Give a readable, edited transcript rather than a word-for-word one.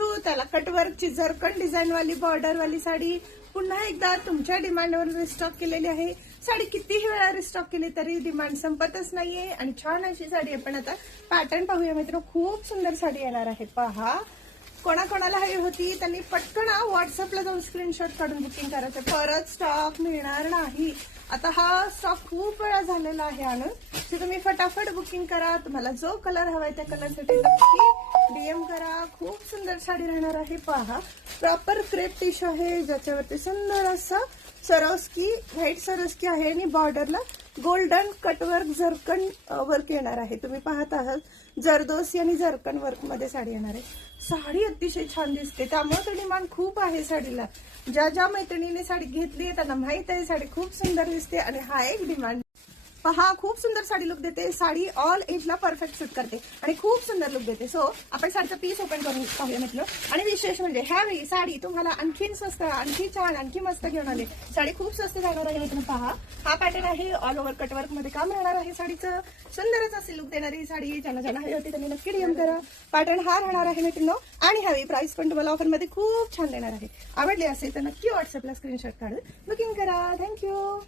Tissue, त्याला कटवर्कची झरकण design वाली border वाली साडी पुन्हा एकदा तुमच्या डिमांडवर रिस्टॉक केलेली आहे. साडी कितीही वेळा रिस्टॉक केली तरी डिमांड संपतच नाहीये आणि छान अशी साडी आपण आता पॅटर्न पाहूया मित्रांनो. खूप सुंदर साडी येणार आहे. पहा, कोणाकोणाला हवी होती त्यांनी पटकन व्हॉट्सअपला जाऊन स्क्रीनशॉट काढून बुकिंग करायचं. परत स्टॉक मिळणार नाही. आता हा स्टॉक खूप वेळा झालेला आहे आणून, तर तुम्ही फटाफट बुकिंग करा. तुम्हाला जो कलर हवाय त्या कलरसाठी नक्की डीएम करा. खूप सुंदर साडी राहणार आहे. पहा, प्रॉपर क्रेप टिश्यू आहे ज्याच्यावरती सुंदर असं सरोस्की व्हाईट सरोस्की आहे आणि बॉर्डरला गोल्डन कटवर्क झरकण वर्क येणार आहे. तुम्ही पाहत आहात जरदोसी आणि झरकण वर्क मध्ये साडी येणार आहे. साडी अतिशय छान दिसते, त्यामुळे तर डिमांड खूप आहे साडीला. ज्या ज्या मैत्रिणीने साडी घेतली त्यांना माहित आहे साडी खूप सुंदर दिसते आणि हा एक डिमांड. पहा, खूप सुंदर साडी लुक देते. साडी ऑल एजला परफेक्ट सूट करते आणि खूप सुंदर लुक देते. सो आपण साडीचा पीस ओपन करून पाहूया म्हटलं. आणि विशेष म्हणजे ह्यावेळी साडी तुम्हाला आणखीन स्वस्त, आणखी छान, आणखी मस्त घेऊन आले. साडी खूप स्वस्त जाणार आहे मित्रांनो. पहा, हा पॅटर्न आहे. ऑल ओव्हर कटवर्क मध्ये काम राहणार आहे साडीचं. सुंदरच असे लुक देणारी साडी. ज्यांना ज्यांना हवी होती त्यांनी नक्की डीएम करा. पॅटर्न हा राहणार आहे मित्रांनो आणि ह्यावेळी प्राइस पण तुम्हाला ऑफर मध्ये खूप छान देणार आहे. आवडली असेल तर नक्की व्हॉट्सअपला स्क्रीनशॉट काढून बुकिंग करा. थँक्यू.